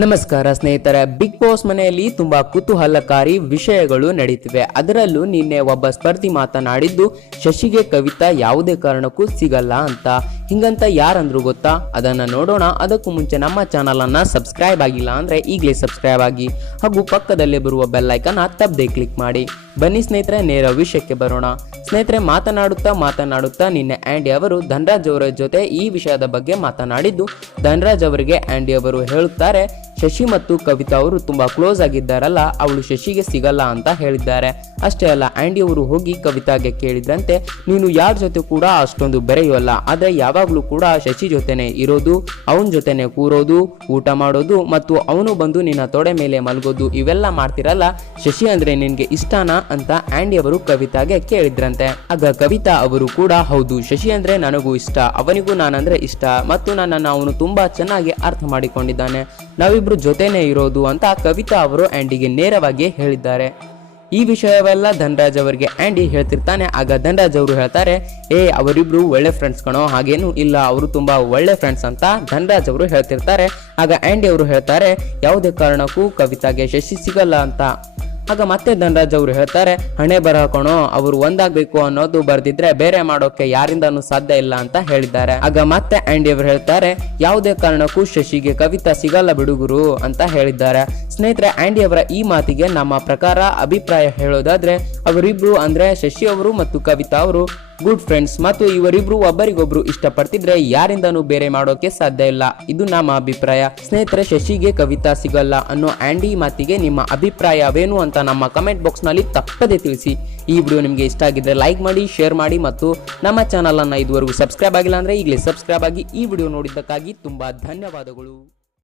ನಮಸ್ಕಾರ ಸ್ನೇಹಿತರೆ big boss ಮನೆಯಲ್ಲಿ ತುಂಬಾ ಕುತೂಹಲಕಾರಿ ವಿಷಯಗಳು ನಡೀತಿವೆ. ಅದರಲ್ಲೂ ನಿನ್ನೆ ಒಬ್ಬ ಸ್ಪರ್ಧಿ ಮಾತನಾಡಿದ್ದು, ಶಶಿಗೆ ಕವಿತಾ ಯಾವುದೇ ಕಾರಣಕ್ಕೂ ಸಿಗಲ್ಲ ಅಂತ. ಹಿಂಗಂತ ಯಾರಂದ್ರು ಗೊತ್ತಾ? ಅದನ್ನ ನೋಡೋಣ. ಅದಕ್ಕೂ ಮುಂಚೆ ನಮ್ಮ ಚಾನಲ್ ಅನ್ನ ಸಬ್ಸ್ಕ್ರೈಬ್ ಆಗಿಲ್ಲ ಅಂದ್ರೆ ಈಗಲೇ ಸಬ್ಸ್ಕ್ರೈಬ್ ಆಗಿ. ಹಾಗೂ ಪಕ್ಕದಲ್ಲೇ ಬರುವ ಬೆಲ್ ಐಕನ್ ತಪ್ಪದೆ ಕ್ಲಿಕ್ ಮಾಡಿ. ಬನ್ನಿ ಸ್ನೇಹಿತರೆ, ನೇರ ವಿಷಯಕ್ಕೆ ಬರೋಣ. ಸ್ನೇಹಿತರೆ, ಮಾತನಾಡುತ್ತಾ ಮಾತನಾಡುತ್ತಾ ನಿನ್ನೆ ಆಂಡಿ ಅವರು ಧನರಾಜ್ ಅವರ ಜೊತೆ ಈ ವಿಷಯದ ಬಗ್ಗೆ ಮಾತನಾಡಿದ್ದು. ಧನರಾಜ್ ಅವರಿಗೆ ಆಂಡಿ ಅವರು ಹೇಳುತ್ತಾರೆ ಶಶಿ ಮತ್ತು ಕವಿತಾ ಅವರು ತುಂಬಾ ಕ್ಲೋಸ್ ಆಗಿದ್ದಾರಲ್ಲ, ಅವಳು ಶಶಿಗೆ ಸಿಗಲ್ಲ ಅಂತ ಹೇಳಿದ್ದಾರೆ. ಅಷ್ಟೇ ಅಲ್ಲ ಆಂಡಿ ಅವರು ಹೋಗಿ ಕವಿತಾಗೆ ಕೇಳಿದ್ರಂತೆ, ನೀನು ಯಾರ ಜೊತೆ ಕೂಡ ಅಷ್ಟೊಂದು ಬೆರೆಯುವಲ್ಲ, ಆದ್ರೆ ಯಾವಾಗಲೂ ಕೂಡ ಶಶಿ ಜೊತೆನೆ ಇರೋದು, ಅವನ ಜೊತೆನೆ ಕೂರೋದು, ಊಟ ಮಾಡೋದು ಮತ್ತು ಅವನು ಬಂದು ನಿನ್ನ ತೊಡೆ ಮೇಲೆ ಮಲಗೋದು, ಇವೆಲ್ಲ ಮಾಡ್ತಿರಲ್ಲ, ಶಶಿ ಅಂದ್ರೆ ನಿನ್ಗೆ ಇಷ್ಟನಾ? ಅಂತ ಆಂಡಿ ಅವರು ಕವಿತಾಗೆ ಕೇಳಿದ್ರಂತೆ. ಆಗ ಕವಿತಾ ಅವರು ಕೂಡ, ಹೌದು, ಶಶಿ ಅಂದ್ರೆ ನನಗೂ ಇಷ್ಟ, ಅವನಿಗೂ ನಾನಂದ್ರೆ ಇಷ್ಟ, ಮತ್ತು ನನ್ನನ್ನು ಅವನು ತುಂಬಾ ಚೆನ್ನಾಗಿ ಅರ್ಥ ಮಾಡಿಕೊಂಡಿದ್ದಾನೆ. ನಾವಿಬ್ರು ಜೊತೆನೆ ಇರೋದು ಅಂತ ಕವಿತಾ ಅವರು ಆಂಡಿಗೆ ನೇರವಾಗಿ ಹೇಳಿದ್ದಾರೆ. ಈ ವಿಷಯವೆಲ್ಲ ಧನ್ರಾಜ್ ಅವರಿಗೆ ಆಂಡಿ ಹೇಳ್ತಿರ್ತಾನೆ, ಆಗ ಧನರಾಜ್ ಅವರು ಹೇಳ್ತಾರೆ, ಏ, ಅವರಿಬ್ರು ಒಳ್ಳೆ ಫ್ರೆಂಡ್ಸ್ ಕಣೋ, ಹಾಗೇನು ಇಲ್ಲ, ಅವರು ತುಂಬ ಒಳ್ಳೆ ಫ್ರೆಂಡ್ಸ್ ಅಂತ ಧನರಾಜ್ ಅವರು ಹೇಳ್ತಿರ್ತಾರೆ. ಆಗ ಆಂಡಿ ಅವರು ಹೇಳ್ತಾರೆ, ಯಾವುದೇ ಕಾರಣಕ್ಕೂ ಕವಿತಾಗೆ ಶಶಿ ಸಿಗಲ್ಲ ಅಂತ. ಆಗ ಮತ್ತೆ ಧನರಾಜ್ ಅವರು ಹೇಳ್ತಾರೆ, ಹಣೆ ಬರಹ ಕಣೋ, ಅವರು ಒಂದಾಗಬೇಕು ಅನ್ನೋದು ಬರ್ದಿದ್ರೆ ಬೇರೆ ಮಾಡೋಕೆ ಯಾರಿಂದನೂ ಸಾಧ್ಯ ಇಲ್ಲ ಅಂತ ಹೇಳಿದ್ದಾರೆ. ಆಗ ಮತ್ತೆ ಆಂಡಿ ಅವರು ಹೇಳ್ತಾರೆ, ಯಾವುದೇ ಕಾರಣಕ್ಕೂ ಶಶಿಗೆ ಕವಿತಾ ಸಿಗಲ್ಲ ಬಿಡುಗುರು ಅಂತ ಹೇಳಿದ್ದಾರೆ. ಸ್ನೇಹಿತರೆ ಆಂಡಿ ಅವರ ಈ ಮಾತಿಗೆ ನಮ್ಮ ಪ್ರಕಾರ ಅಭಿಪ್ರಾಯ ಹೇಳೋದಾದ್ರೆ ಅವರಿಬ್ರು ಅಂದ್ರೆ ಶಶಿ ಅವರು ಮತ್ತು ಕವಿತಾ ಅವರು ಗುಡ್ ಫ್ರೆಂಡ್ಸ್ ಮತ್ತು ಇವರಿಬ್ರು ಒಬ್ಬರಿಗೊಬ್ರು ಇಷ್ಟಪಡ್ತಿದ್ರೆ ಯಾರಿಂದನೂ ಬೇರೆ ಮಾಡೋಕೆ ಸಾಧ್ಯ ಇಲ್ಲ. ಇದು ನಮ್ಮ ಅಭಿಪ್ರಾಯ. ಸ್ನೇಹಿತರೆ, ಶಶಿಗೆ ಕವಿತಾ ಸಿಗಲ್ಲ ಅನ್ನೋ ಆಂಡಿ ಮಾತಿಗೆ ನಿಮ್ಮ ಅಭಿಪ್ರಾಯವೇನು ಅಂತ ನಮ್ಮ ಕಮೆಂಟ್ ಬಾಕ್ಸ್ನಲ್ಲಿ ತಪ್ಪದೆ ತಿಳಿಸಿ. ಈ ವಿಡಿಯೋ ನಿಮಗೆ ಇಷ್ಟ ಆಗಿದ್ರೆ ಲೈಕ್ ಮಾಡಿ ಶೇರ್ ಮಾಡಿ ಮತ್ತು ನಮ್ಮ ಚಾನಲ್ ಅನ್ನ ಇದುವರೆಗೂ ಸಬ್ಸ್ಕ್ರೈಬ್ ಆಗಿಲ್ಲ ಅಂದ್ರೆ ಈಗಲೇ ಸಬ್ಸ್ಕ್ರೈಬ್ ಆಗಿ ಈ ವಿಡಿಯೋ ನೋಡಿದ್ದಕ್ಕಾಗಿ ತುಂಬಾ ಧನ್ಯವಾದಗಳು.